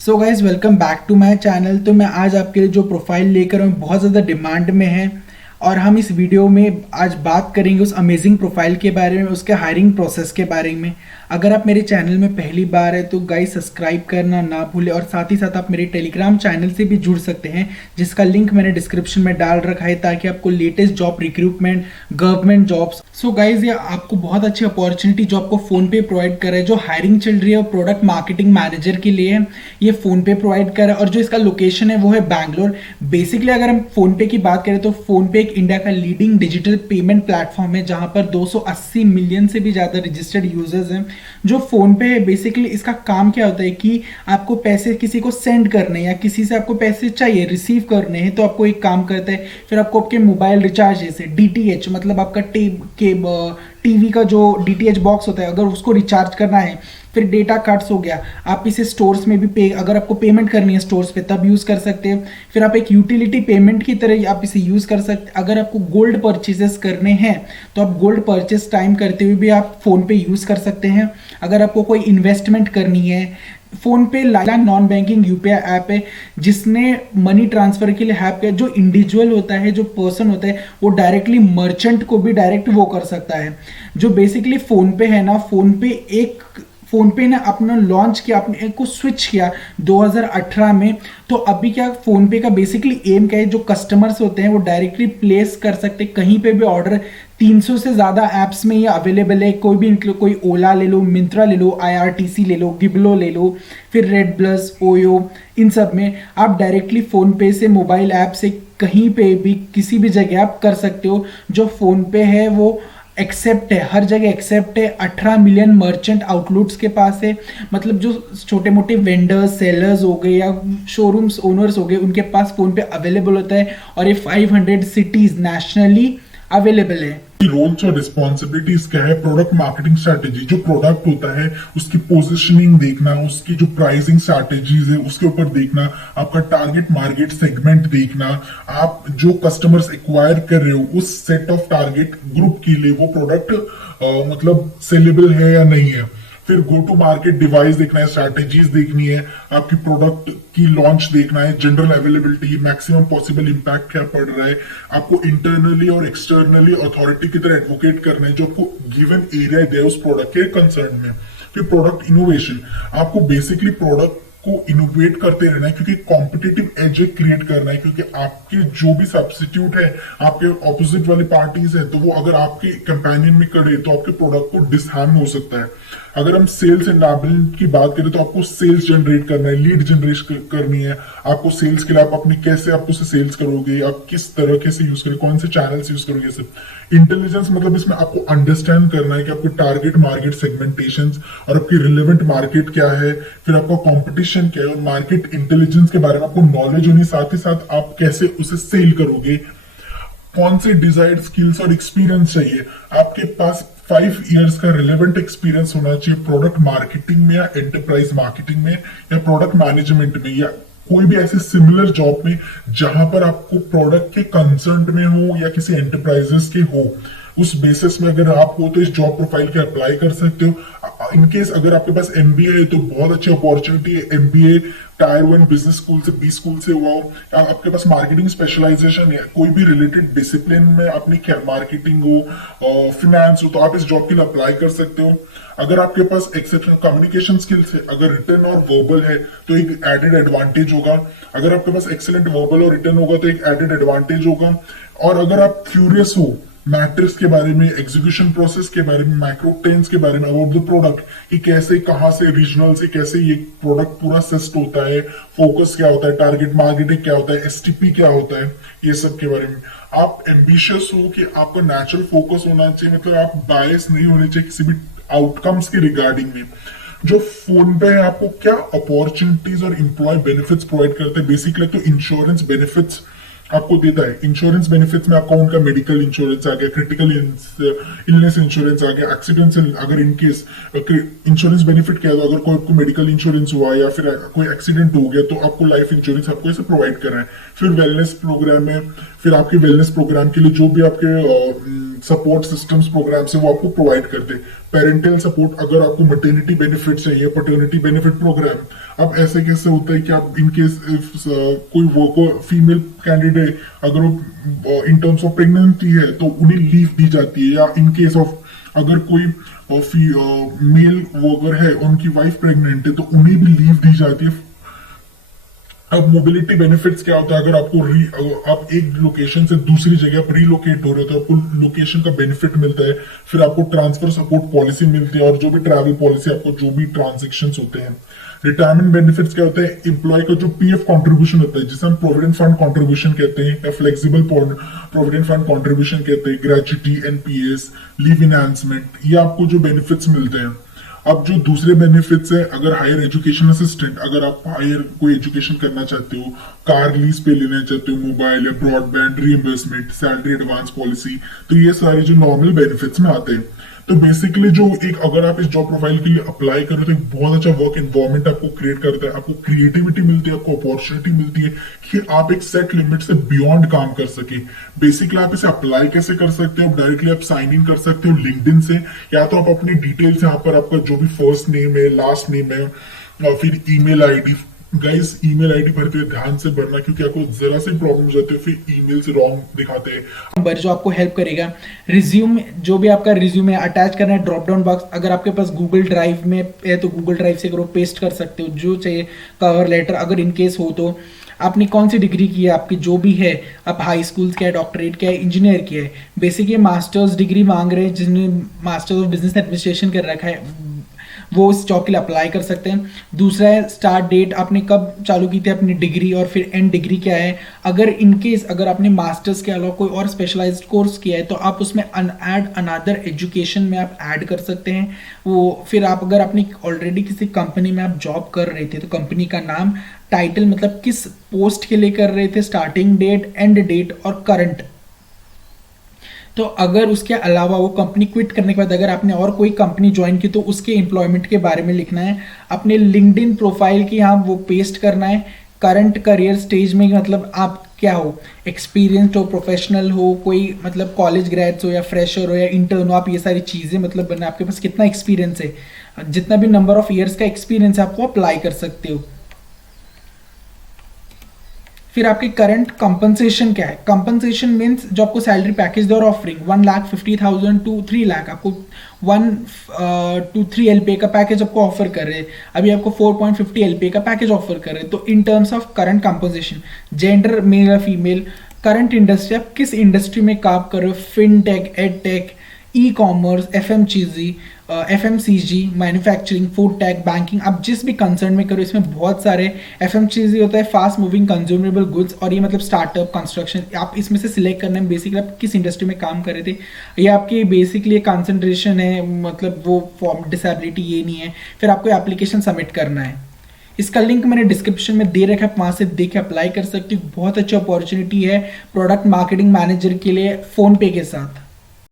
So guys welcome back to my channel. तो मैं आज आपके लिए जो प्रोफाइल लेकर हूँ बहुत ज़्यादा डिमांड में है और हम इस वीडियो में आज बात करेंगे उस अमेजिंग प्रोफाइल के बारे में, उसके हायरिंग प्रोसेस के बारे में। अगर आप मेरे चैनल में पहली बार है तो गाइज सब्सक्राइब करना ना भूलें और साथ ही साथ आप मेरे टेलीग्राम चैनल से भी जुड़ सकते हैं जिसका लिंक मैंने डिस्क्रिप्शन में डाल रखा है ताकि आपको latest job recruitment, government jobs. So guys ये आपको बहुत अच्छी अपॉर्चुनिटी जो आपको फोन पे प्रोवाइड कर रहा है, जो हायरिंग चल रही है वो प्रोडक्ट मार्केटिंग मैनेजर के लिए है। ये फोन पे प्रोवाइड कर रहा है और जो इसका लोकेशन है वो है बैंगलोर। बेसिकली अगर हम फोन पे की बात करें तो फोन पे एक इंडिया का लीडिंग डिजिटल पेमेंट प्लेटफॉर्म है जहां पर 280 मिलियन से भी ज्यादा रजिस्टर्ड यूजर्स हैं। जो फोन पे है बेसिकली इसका काम क्या होता है कि आपको पैसे किसी को सेंड करने या किसी से आपको पैसे चाहिए रिसीव करने हैं तो आपको एक काम करता है, फिर आपको आपके मोबाइल रिचार्ज जैसे डीटीएच मतलब आपका टीवी का जो डीटीएच बॉक्स होता है अगर उसको रिचार्ज करना है, फिर डेटा कार्ड्स हो गया, आप इसे स्टोर्स में भी पे अगर आपको पेमेंट करनी है स्टोर्स पे तब यूज कर सकते हैं। फिर आप एक यूटिलिटी पेमेंट की तरह आप इसे यूज कर सकते हैं। अगर आपको गोल्ड परचेजेस करने हैं तो आप गोल्ड परचेस टाइम करते हुए भी आप फोन पे यूज कर सकते हैं। अगर आपको कोई इन्वेस्टमेंट करनी है, फोन पे लाइलान नॉन बैंकिंग यूपीआई ऐप है जिसने मनी ट्रांसफर के लिए ऐप है। जो इंडिविजुअल होता है, जो पर्सन होता है वो डायरेक्टली मर्चेंट को भी डायरेक्ट वो कर सकता है। जो बेसिकली फोन पे है ना, फोन पे ने अपना लॉन्च किया, अपने को स्विच किया 2018 में। तो अभी क्या फोन पे का बेसिकली एम क्या है, जो कस्टमर्स होते हैं वो डायरेक्टली प्लेस कर सकते हैं कहीं पे भी ऑर्डर। 300 से ज्यादा एप्स में ये अवेलेबल है। कोई भी कोई ओला ले लो, मिंत्रा ले लो, आईआरटीसी ले लो, गिबलो ले लो, फिर रेड प्लस, ओयो, इन सब में आप डायरेक्टली फोन पे से मोबाइल ऐप से कहीं पे भी किसी भी जगह आप कर सकते हो। जो फोन पे है वो एक्सेप्ट है, हर जगह एक्सेप्ट है। 18 मिलियन मर्चेंट आउटलेट्स के पास है, मतलब जो छोटे मोटे वेंडर्स, सेलर्स हो गए या शोरूम्स ओनर्स हो गए उनके पास फोन पे अवेलेबल होता है और ये 500 सिटीज नेशनली अवेलेबल है। रोल्स और रिस्पॉन्सिबिलिटीज क्या है, प्रोडक्ट मार्केटिंग स्ट्रेटेजी, जो प्रोडक्ट होता है उसकी पोजिशनिंग देखना, उसकी जो प्राइसिंग स्ट्रेटेजीज है उसके ऊपर देखना, आपका टारगेट मार्केट सेगमेंट देखना, आप जो कस्टमर्स एक्वायर कर रहे हो उस सेट ऑफ टारगेट ग्रुप के लिए वो प्रोडक्ट मतलब सेलेबल है या नहीं है। फिर गो टू मार्केट डिवाइस देखना है, स्ट्रैटेजीज देखनी है, आपकी प्रोडक्ट की लॉन्च देखना है, general availability, maximum possible impact क्या पड़ रहा है, आपको इंटरनली और एक्सटर्नली अथॉरिटी की तरह एडवोकेट करना है जो आपको गिवन एरिया दे उस प्रोडक्ट के कंसर्न में। फिर प्रोडक्ट इनोवेशन, आपको बेसिकली प्रोडक्ट को इनोवेट करते रहना है क्योंकि कॉम्पिटिटिव एज क्रिएट करना है, क्योंकि आपके जो भी सब्स्टिट्यूट है, आपके ऑपोजिट वाली पार्टीज है, तो वो अगर आपके कंपेनियन में करे तो आपके प्रोडक्ट को डिसहार्म हो सकता है। अगर हम सेल्स एंड की बात करें तो आपको सेल्स जनरेट करना है, लीड जनरेट करनी है। आपको सेल्स के लिए आप अपनी कैसे आप उसे सेल्स करोगे, आप किस तरह से यूज करोगे, कौन से चैनल्स यूज करोगे, सब इंटेलिजेंस मतलब इसमें आपको अंडरस्टैंड करना है कि आपके टारगेट मार्केट सेगमेंटेशन और आपकी रिलेवेंट मार्केट क्या है, फिर आपका कंपटीशन क्या है और मार्केट इंटेलिजेंस के बारे में आपको नॉलेज होनी, साथ ही साथ आप कैसे उसे सेल करोगे, कौन से डिजायर्ड स्किल्स और एक्सपीरियंस चाहिए। आपके पास 5 इयर्स का रिलेवेंट एक्सपीरियंस होना चाहिए प्रोडक्ट मार्केटिंग में या एंटरप्राइज मार्केटिंग में या प्रोडक्ट मैनेजमेंट में या कोई भी ऐसे सिमिलर जॉब में जहां पर आपको प्रोडक्ट के कंसर्न में हो या किसी एंटरप्राइजेस के हो। उस बेसिस में अगर आप हो तो इस जॉब प्रोफाइल के अप्लाई कर सकते हो। इनकेस अगर आपके पास एमबीए है तो बहुत अच्छी अपॉर्चुनिटी है। एमबीए टायर 1 बिजनेस स्कूल से, बी स्कूल से हुआ हो, या आपके पास मार्केटिंग स्पेशलाइजेशन है, कोई भी रिलेटेड डिसिप्लिन में अपनी मार्केटिंग हो, फिनेंस हो, तो आप इस जॉब के लिए अप्लाई कर सकते हो। अगर आपके पास एक्सेप्शनल कम्युनिकेशन स्किल्स है, अगर रिटर्न और वर्बल है तो एक एडेड एडवांटेज होगा। अगर आपके पास एक्सेलेंट वर्बल और रिटर्न होगा तो एक एडेड एडवांटेज होगा। और अगर आप क्यूरियस हो मैट्रिक्स के बारे में, एग्जीक्यूशन प्रोसेस के बारे में, माइक्रो ट्रेंड्स के बारे में, अबाउट द प्रोडक्ट कि कैसे, कहां से, रीजनल से कैसे ये प्रोडक्ट पूरा सिस्ट होता है, फोकस क्या होता है, टारगेट मार्केटिंग क्या होता है, एसटीपी क्या होता है, ये सब के बारे में आप एम्बिशियस हो कि आपका नेचुरल फोकस होना चाहिए, मतलब आप बायस नहीं होने चाहिए किसी भी आउटकम्स के रिगार्डिंग में। जो फोन पे है आपको क्या अपॉर्चुनिटीज और इंप्लॉय बेनिफिट्स प्रोवाइड करते हैं, बेसिकली तो इंश्योरेंस बेनिफिट्स आपको देता है। इंश्योरेंस बेनिफिट्स में आपका उनका मेडिकल इंश्योरेंस आ गया, क्रिटिकल इलनेस इंश्योरेंस आ गया, एक्सीडेंट से अगर इनकेस इंश्योरेंस बेनिफिट क्या है, अगर कोई आपको मेडिकल इंश्योरेंस हुआ या फिर कोई एक्सीडेंट हो गया तो आपको लाइफ इंश्योरेंस आपको इसे प्रोवाइड कर रहा है। फिर वेलनेस प्रोग्राम है, फिर आपके वेलनेस प्रोग्राम के लिए जो भी आपके सपोर्ट सिस्टम्स प्रोग्राम से वो आपको प्रोवाइड करते हैं। पेरेंटल सपोर्ट, अगर आपको मटर्निटी बेनिफिट चाहिए, पैटर्निटी बेनिफिट प्रोग्राम। अब ऐसे कैसे होता है कि आप इन केस कोई वर्कर फीमेल कैंडिडेट अगर वो इन टर्म्स ऑफ प्रेगनेंसी है तो उन्हें लीव दी जाती है, या इन केस ऑफ अगर कोई मेल वर्कर है उनकी वाइफ प्रेग्नेंट है तो उन्हें भी लीव दी जाती है। अब मोबिलिटी बेनिफिट्स क्या होता है, अगर आप एक लोकेशन से दूसरी जगह पर रिलोकेट हो रहे हो तो आपको लोकेशन का बेनिफिट मिलता है। फिर आपको ट्रांसफर सपोर्ट पॉलिसी मिलती है, और जो भी ट्रैवल पॉलिसी, आपको जो भी ट्रांजेक्शन्स होते हैं। रिटायरमेंट बेनिफिट्स क्या होता है, एम्प्लॉय का जो पीएफ कंट्रीब्यूशन होता है, जिसे हम प्रोविडेंट फंड कंट्रीब्यूशन कहते हैं, या फ्लेक्सिबल प्रोविडेंट फंड कंट्रीब्यूशन कहते हैं, ग्रेच्युटी, एनपीएस, लीव इनहैंसमेंट, ये आपको जो बेनिफिट्स मिलते हैं। अब जो दूसरे बेनिफिट्स है, अगर हायर एजुकेशन असिस्टेंट, अगर आप हायर कोई एजुकेशन करना चाहते हो, कार लीज पे लेना चाहते हो, मोबाइल या broadband reimbursement, salary advance policy, तो ये सारे जो नॉर्मल बेनिफिट्स में आते हैं। तो बेसिकली जो एक, अगर आप इस जॉब प्रोफाइल के लिए अप्लाई करो तो एक बहुत अच्छा वर्क एनवायरनमेंट आपको क्रिएट करता है, आपको क्रिएटिविटी मिलती है, आपको अपॉर्चुनिटी मिलती है कि आप एक सेट लिमिट से बियॉन्ड काम कर सके। बेसिकली आप इसे अप्लाई कैसे कर सकते हो, डायरेक्टली आप साइन इन कर सकते हो लिंक्डइन से, या तो आप अपनी डिटेल्स यहाँ पर आपका जो भी फर्स्ट नेम है, लास्ट नेम है, और फिर email ID. Guys, email ID भरते हुए ध्यान से भरना, क्योंकि आपको जरा सी प्रॉब्लम हो जाती है, फिर ईमेल से रॉन्ग दिखाते हैं। नंबर जो आपको हेल्प करेगा। रिज्यूम, जो भी आपका रिज्यूम है अटैच करना है, ड्रॉप डाउन बॉक्स, अगर आपके पास गूगल ड्राइव में है तो गूगल ड्राइव से करो, पेस्ट कर सकते हो जो चाहिए। कवर लेटर अगर इन केस हो तो, आपने कौन सी डिग्री की है, आपकी जो भी है, आप हाई स्कूल क्या है, डॉक्टरेट क्या है, इंजीनियर क्या है। बेसिक ये मास्टर्स डिग्री मांग रहे हैं, जिसने मास्टर्स ऑफ बिजनेस एडमिनिस्ट्रेशन कर रखा है वो इस जॉब के लिए अप्लाई कर सकते हैं। दूसरा है स्टार्ट डेट, आपने कब चालू की थी अपनी डिग्री, और फिर एंड डिग्री क्या है। अगर इनकेस अगर आपने मास्टर्स के अलावा कोई और स्पेशलाइज्ड कोर्स किया है तो आप उसमें ऐड अनदर एजुकेशन में आप ऐड कर सकते हैं वो। फिर आप अगर अपनी ऑलरेडी किसी कंपनी में आप जॉब कर रहे थे तो कंपनी का नाम, टाइटल, मतलब किस पोस्ट के लिए कर रहे थे, स्टार्टिंग डेट, एंड डेट और करंट। तो अगर उसके अलावा वो कंपनी क्विट करने के बाद अगर आपने और कोई कंपनी ज्वाइन की तो उसके एम्प्लॉयमेंट के बारे में लिखना है। अपने लिंक्डइन प्रोफाइल की यहाँ वो पेस्ट करना है। करंट करियर स्टेज में मतलब आप क्या हो, एक्सपीरियंस्ड हो, प्रोफेशनल हो, कोई मतलब कॉलेज ग्रेड्स हो या फ्रेशर हो या इंटर्न हो, आप ये सारी चीज़ें मतलब बनना, आपके पास कितना एक्सपीरियंस है, जितना भी नंबर ऑफ ईयर्स का एक्सपीरियंस है आपको अप्लाई कर सकते हो। फिर आपकी करंट कंपनसेशन क्या है। कंपनसेशन मीन्स जो आपको सैलरी पैकेज दे और ऑफरिंग 1,50,000 to 3 लाख, आपको 1 to 3 LPA का पैकेज आपको ऑफर कर रहे हैं। अभी आपको 4.50 LPA का पैकेज ऑफर कर रहे हैं। तो in terms of current composition, gender male या फीमेल, करंट इंडस्ट्री, आप किस इंडस्ट्री में काम कर रहे हो, fintech, edtech, e commerce, FMCG, manufacturing, food tech, banking, आप जिस भी कंसर्न में करो। इसमें बहुत सारे FMCG होता है, फास्ट मूविंग कंज्यूमेबल गुड्स, और ये मतलब स्टार्टअप, कंस्ट्रक्शन। आप इसमें से सिलेक्ट करना है बेसिकली आप किस इंडस्ट्री में काम कर रहे थे। ये आपकी बेसिकली कंसंट्रेशन है, मतलब वो फॉर्म डिसेबिलिटी ये नहीं है। फिर आपको एप्लीकेशन सबमिट करना है। इसका लिंक मैंने डिस्क्रिप्शन में दे रखा है, वहाँ से देख के अप्लाई कर सकते हो। बहुत अच्छी अपॉर्चुनिटी है प्रोडक्ट मार्केटिंग मैनेजर के लिए फ़ोन पे के साथ।